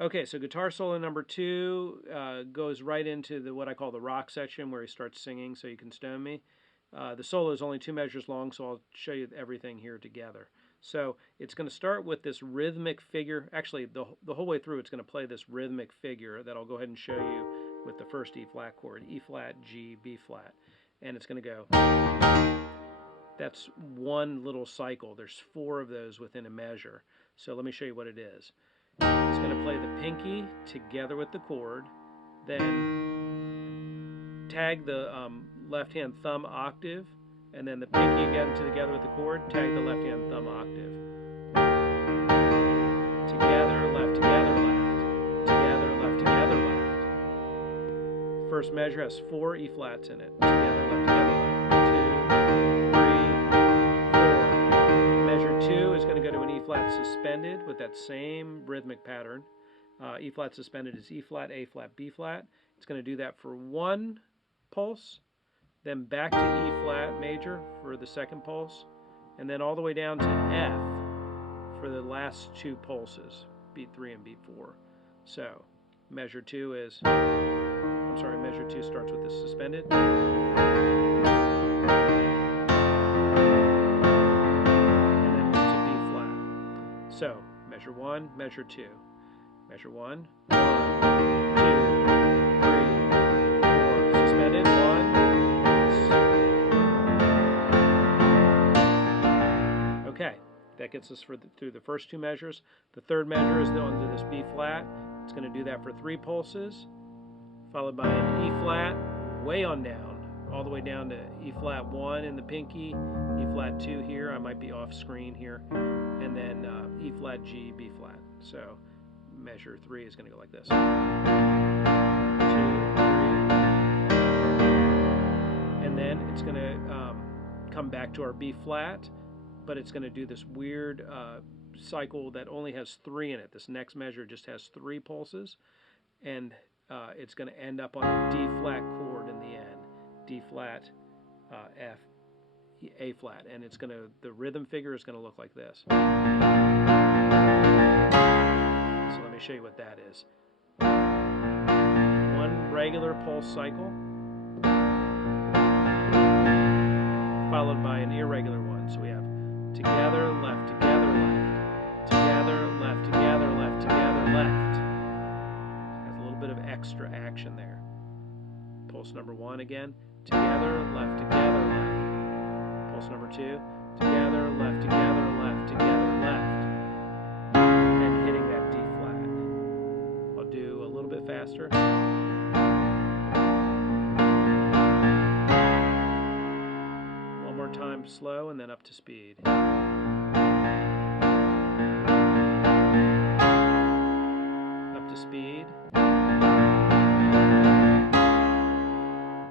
Okay, so guitar solo number 2 goes right into what I call the rock section where he starts singing, So You Can Stone Me. The solo is only 2 measures long, so I'll show you everything here together. So it's going to start with this rhythmic figure. Actually, the whole way through, it's going to play this rhythmic figure that I'll go ahead and show you with the first E flat chord, E flat, G, B flat. And it's going to go. That's one little cycle. There's 4 of those within a measure. So let me show you what it is. It's going to play the pinky together with the chord, then tag the left hand thumb octave, and then the pinky again together with the chord, tag the left hand thumb octave. Together, left, together, left. Together, left, together, left. First measure has 4 E flats in it. Together, left, together, left. 2, 3, 4. Measure 2 is going to go to an E flat suspended with that same rhythmic pattern. E flat suspended is E flat, A flat, B flat. It's going to do that for 1 pulse, then back to E flat major for the second pulse, and then all the way down to F for the last 2 pulses, beat 3 and beat 4. So measure 2 is, measure 2 starts with the suspended. So, measure 1, measure 2. Measure 1, 1, 2, 3, 4. Suspended, 1. Okay, that gets us through the first 2 measures. The third measure is onto this B flat. It's going to do that for 3 pulses, followed by an E flat, way on down, all the way down to E flat 1 in the pinky, E flat 2 here. I might be off screen here. And then E flat, G, B flat. So measure 3 is going to go like this. 2, 3. And then it's going to come back to our B flat, but it's going to do this weird cycle that only has 3 in it. This next measure just has 3 pulses, and it's going to end up on a D flat chord in the end. D flat, F, A flat, and it's going to, the rhythm figure is going to look like this. So let me show you what that is. 1 regular pulse cycle, followed by an irregular one. So we have together, left, together, left, together, left, together, left, together, left. Has a little bit of extra action there. Pulse number 1 again, together, left, together, left. Pulse number 2, together, left, together, left, together, left. And hitting that D flat. I'll do a little bit faster. One more time slow and then up to speed. Up to speed.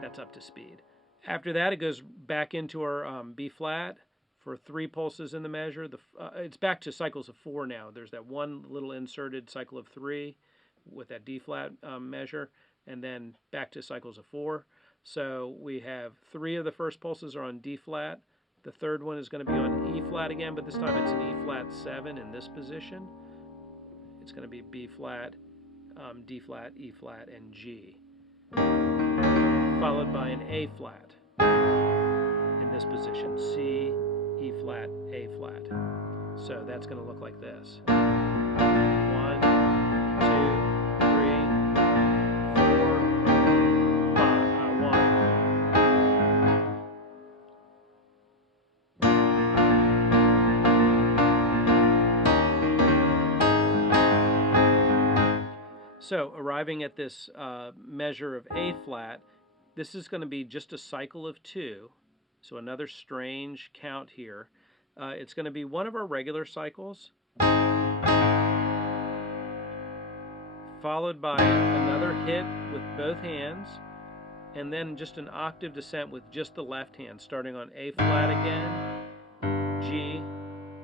That's up to speed. After that, it goes back into our B flat for 3 pulses in the measure. It's back to cycles of 4 now. There's that one little inserted cycle of 3 with that D flat measure, and then back to cycles of 4. So we have 3 of the first pulses are on D flat. The third one is going to be on E flat again, but this time it's an E flat 7 in this position. It's going to be B flat, D flat, E flat, and G, followed by an A flat in this position, C, E flat, A flat. So that's going to look like this. 1, 2, 3, 4, 5, 1. So arriving at this measure of A flat, this is going to be just a cycle of 2, so another strange count here. It's going to be one of our regular cycles, followed by another hit with both hands, and then just an octave descent with just the left hand, starting on A flat again, G,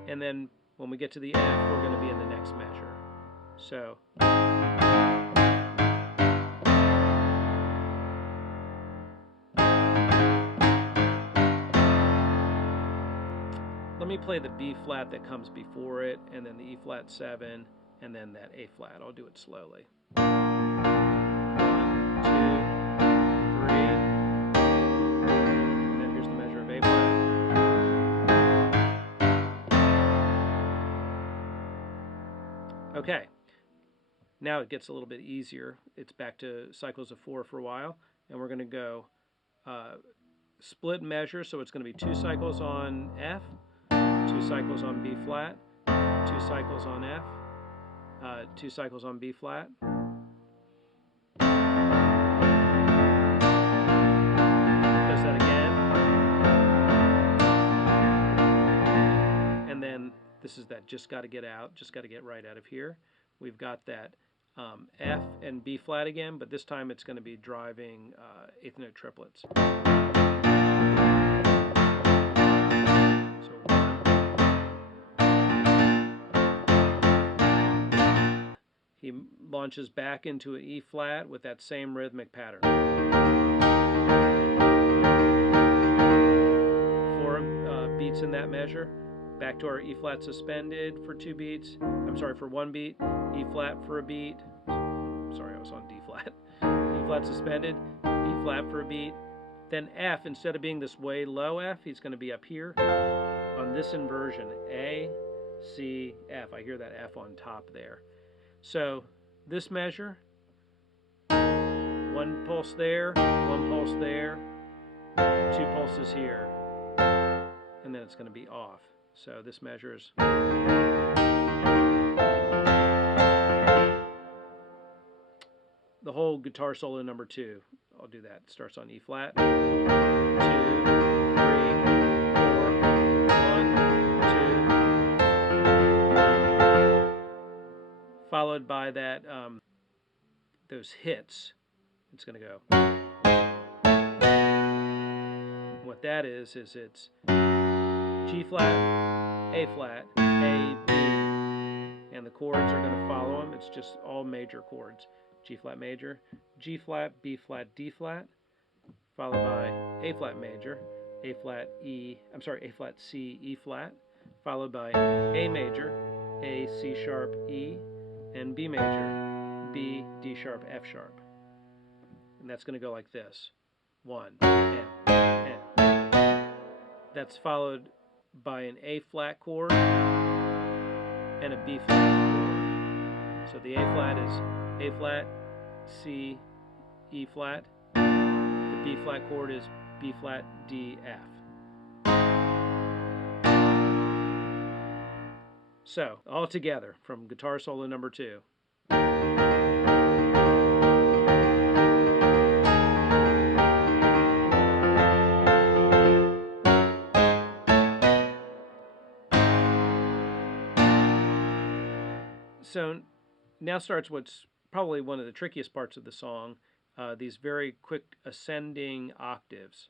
and then when we get to the F, we're going to be in the next measure. So let me play the B flat that comes before it, and then the E flat 7, and then that A flat. I'll do it slowly. 1, 2, 3, and then here's the measure of A flat. Okay, now it gets a little bit easier. It's back to cycles of 4 for a while, and we're going to go split measure, so it's going to be 2 cycles on F, 2 cycles on B flat, 2 cycles on F, 2 cycles on B flat. Does that again. And then this is that just got to get out, just got to get right out of here. We've got that F and B flat again, but this time it's going to be driving eighth note triplets. So 1. He launches back into an E flat with that same rhythmic pattern. 4 beats in that measure. Back to our E flat suspended for 2 beats. I'm sorry, for 1 beat. E flat for a beat. Sorry, I was on D flat. E flat suspended, E flat for a beat. Then F, instead of being this way low F, he's going to be up here on this inversion. A, C, F. I hear that F on top there. So this measure, 1 pulse there, 1 pulse there, 2 pulses here, and then it's going to be off. So this measures. The whole guitar solo number 2. I'll do that. It starts on E flat. 2, 3, 4, 1, 2. Followed by that, those hits. It's going to go. What that is it's G flat, A flat, A, B, and the chords are going to follow them. It's just all major chords. G flat major, G flat, B flat, D flat, followed by A flat major, A flat E, I'm sorry, A flat C, E flat, followed by A major, A, C sharp, E, and B major, B, D sharp, F sharp. And that's going to go like this. 1, and. That's followed by an A flat chord and a B flat chord. So the A flat is A flat, C, E flat. The B flat chord is B flat, D, F. So, all together from guitar solo number 2. So now starts what's probably one of the trickiest parts of the song, these very quick ascending octaves.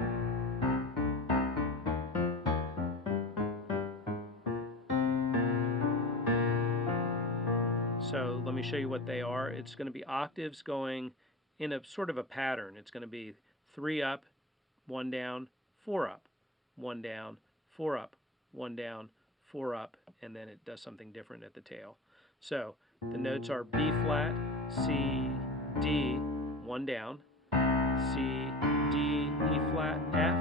So let me show you what they are. It's going to be octaves going in a sort of a pattern. It's going to be 3 up, 1 down, 4 up, 1 down, 4 up, 1 down, 4 up, and then it does something different at the tail. So the notes are B flat, C, D, 1 down, C, D, E flat, F,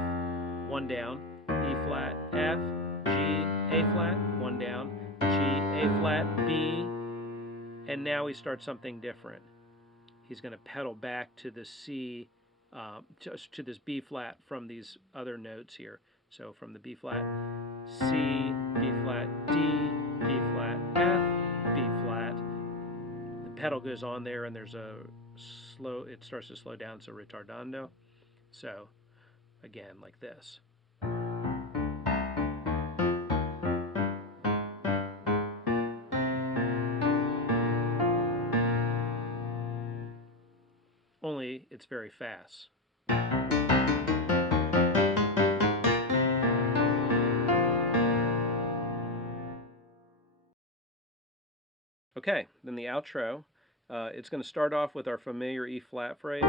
1 down, E flat, F, G, A flat, 1 down, G, A flat, B, and now we start something different. He's going to pedal back to the C, to this B flat from these other notes here. So from the B flat, C, B flat, D, B flat, F, B flat. The pedal goes on there and there's a slow, it starts to slow down, so retardando. So again, like this. Only it's very fast. Okay, then the outro. It's going to start off with our familiar E flat phrase to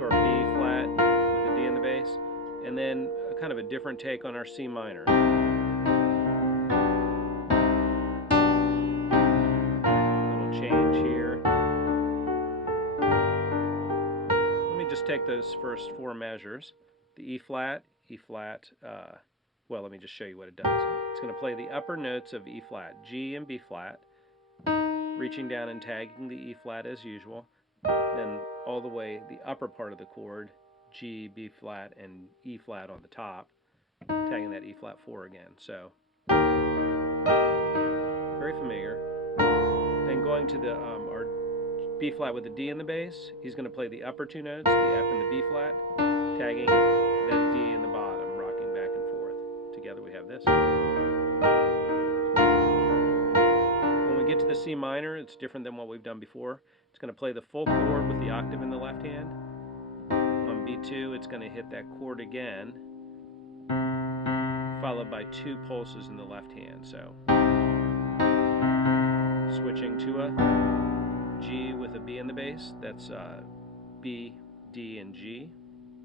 our B flat with a D in the bass, and then a kind of a different take on our C minor. just take those first 4 measures, the E flat, well, let me just show you what it does. It's going to play the upper notes of E flat, G and B flat, reaching down and tagging the E flat as usual, then all the way the upper part of the chord, G, B flat, and E flat on the top, tagging that E flat 4 again. So, very familiar. Then going to the our B flat with the D in the bass, he's going to play the upper 2 notes, the F and the B flat, tagging that D in the bottom, rocking back and forth. Together we have this. When we get to the C minor, it's different than what we've done before. It's going to play the full chord with the octave in the left hand. On B2, it's going to hit that chord again, followed by 2 pulses in the left hand. So, switching to a G with a B in the bass, that's B, D, and G.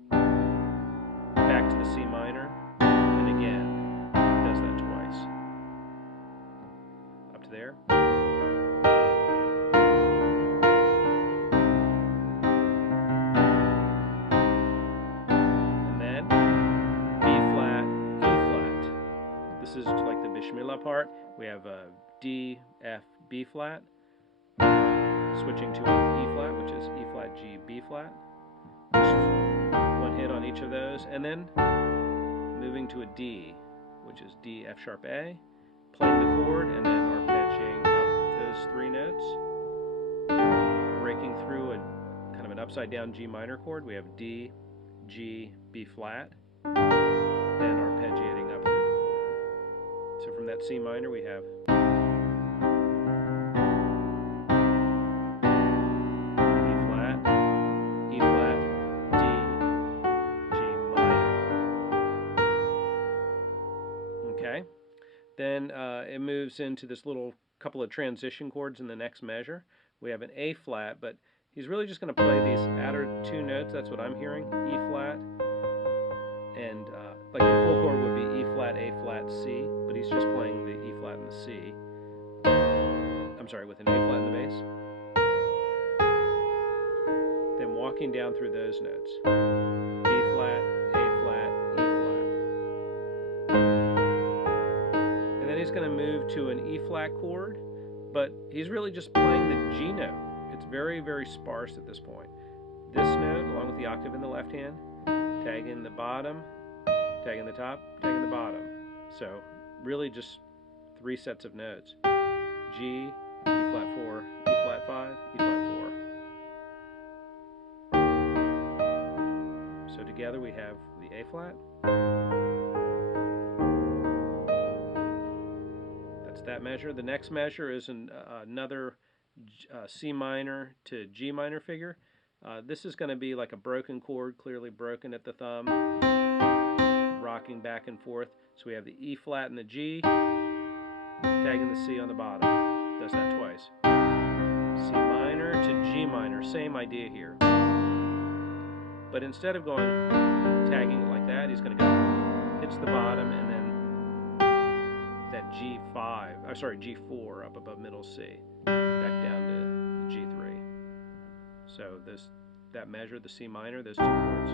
Back to the C minor, and again, does that twice. Up to there. And then B flat, E flat. This is like the Bishmillah part. We have D, F, B flat. Switching to an E flat, which is E flat, G, B flat. One hit on each of those, and then moving to a D, which is D, F sharp, A, playing the chord, and then arpeggiating up those 3 notes, breaking through a kind of an upside down G minor chord. We have D, G, B flat, then arpeggiating up through the chord. So from that C minor we have Then it moves into this little couple of transition chords in the next measure. We have an A flat, but he's really just going to play these outer 2 notes. That's what I'm hearing, E flat, and like the full chord would be E flat, A flat, C, but he's just playing the E flat and the C. I'm sorry, with an A flat in the bass. Then walking down through those notes, B flat, A flat, E flat. He's going to move to an E flat chord, but he's really just playing the G note. It's very, very sparse at this point. This note, along with the octave in the left hand, tagging the bottom, tagging the top, tagging the bottom. So really just 3 sets of notes. G, E flat 4, E flat 5, E flat 4. So together we have the A flat. That measure. The next measure is another C minor to G minor figure. This is going to be like a broken chord, clearly broken at the thumb, rocking back and forth. So we have the E flat and the G, tagging the C on the bottom. Does that twice. C minor to G minor, same idea here. But instead of going tagging it like that, he's going to go, hits the bottom, and then that G4 up above middle C, back down to G3. So that measure, the C minor, those 2 chords.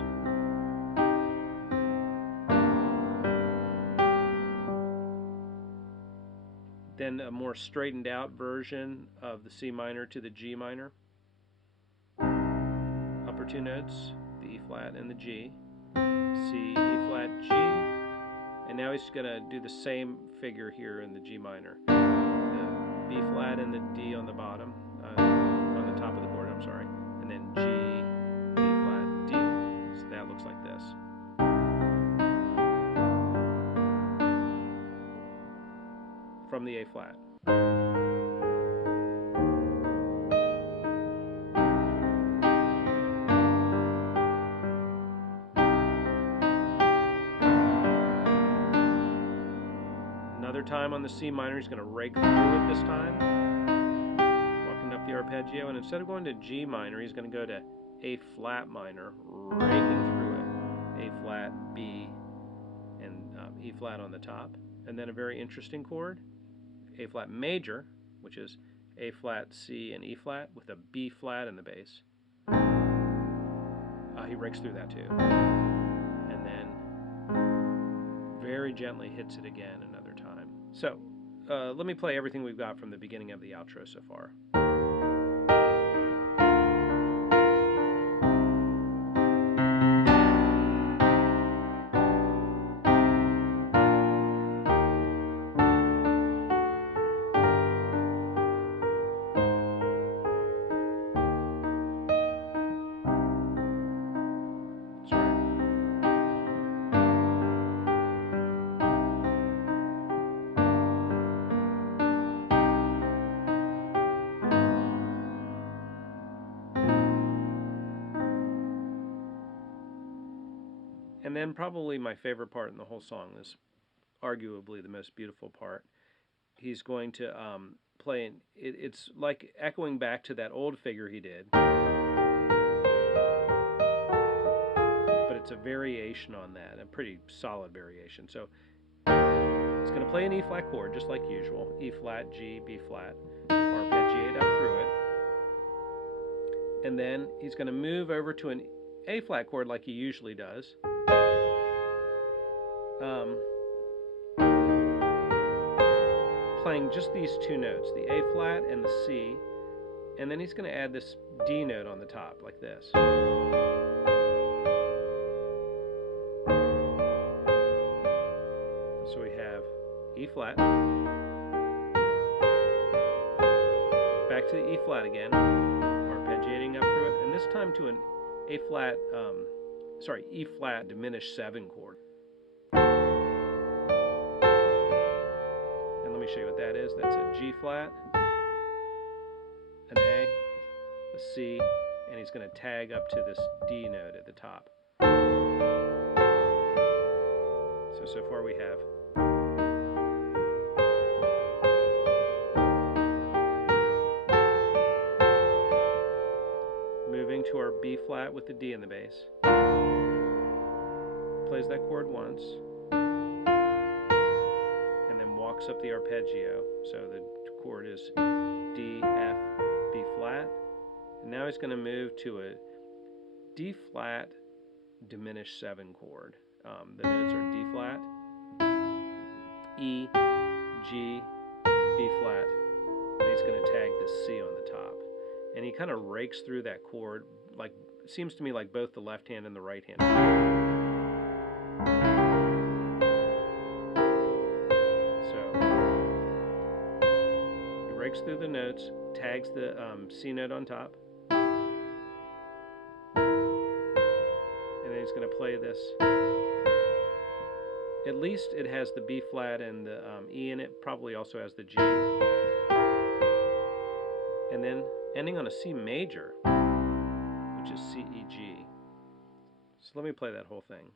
Then a more straightened out version of the C minor to the G minor. Upper 2 notes, the E flat and the G, C, E flat, G. And now he's going to do the same figure here in the G minor. The B flat and the D on the bottom, on the top of the chord, I'm sorry. And then G, B flat, D. So that looks like this. From the A flat. Time on the C minor, he's going to rake through it this time, walking up the arpeggio, and instead of going to G minor, he's going to go to A flat minor, raking through it, A flat, B, and E flat on the top, and then a very interesting chord, A flat major, which is A flat, C, and E flat with a B flat in the bass. He breaks through that too. And then very gently hits it again another time. So let me play everything we've got from the beginning of the outro so far. And then probably my favorite part in the whole song is arguably the most beautiful part. He's going to play, it's like echoing back to that old figure he did, but it's a variation on that, a pretty solid variation. So it's going to play an E flat chord just like usual, E flat, G, B flat, arpeggiate up through it, and then he's going to move over to an A flat chord like he usually does. Playing just these two notes, the A flat and the C, and then he's going to add this D note on the top like this. So we have E flat, back to the E flat again, arpeggiating up through it, and this time to an A flat, E flat diminished 7 chord. Let me show you what that is. That's a G flat, an A, a C, and he's going to tag up to this D note at the top. So far we have moving to our B flat with the D in the bass. Plays that chord once. Walks up the arpeggio, so the chord is D, F, B flat, and now he's going to move to a D flat diminished 7 chord. The notes are D flat, E, G, B flat, and he's going to tag the C on the top. And he kind of rakes through that chord, like seems to me like both the left hand and the right hand. Breaks through the notes, tags the C note on top, and then he's going to play this. At least it has the B flat and the E in it, probably also has the G. And then ending on a C major, which is C, E, G. So let me play that whole thing.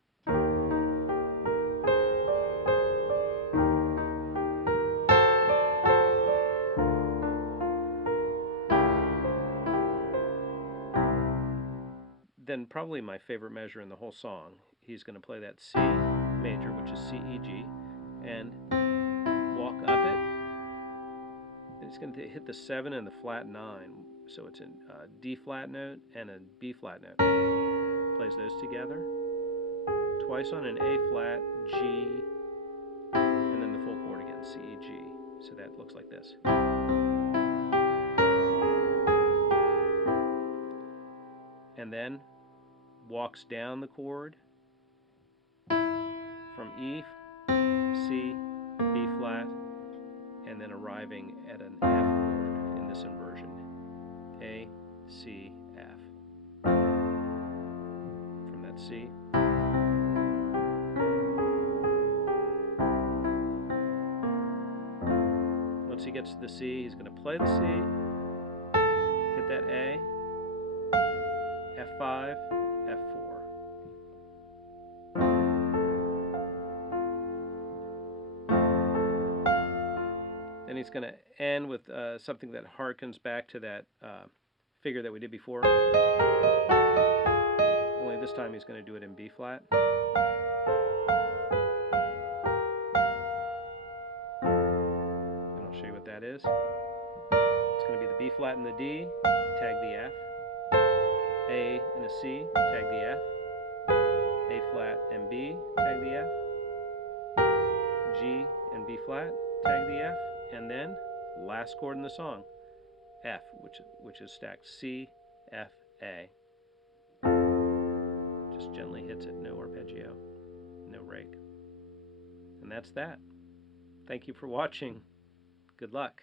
Then probably my favorite measure in the whole song, he's going to play that C major, which is C, E, G, and walk up it. And he's going to hit the 7 and the flat 9, so it's a D flat note and a B flat note. Plays those together. Twice on an A flat, G, and then the full chord again, C, E, G. So that looks like this. And then walks down the chord from E, C, B flat, and then arriving at an F chord in this inversion. A, C, F. From that C. Once he gets to the C, he's going to play the C, hit that A, F5, F4. Then he's going to end with something that harkens back to that figure that we did before. Only this time he's going to do it in B flat. And I'll show you what that is. It's going to be the B flat and the D, tag the F. A and a C, tag the F, A flat and B, tag the F, G and B flat, tag the F, and then last chord in the song, F, which is stacked C, F, A. Just gently hits it, no arpeggio, no rake. And that's that. Thank you for watching. Good luck.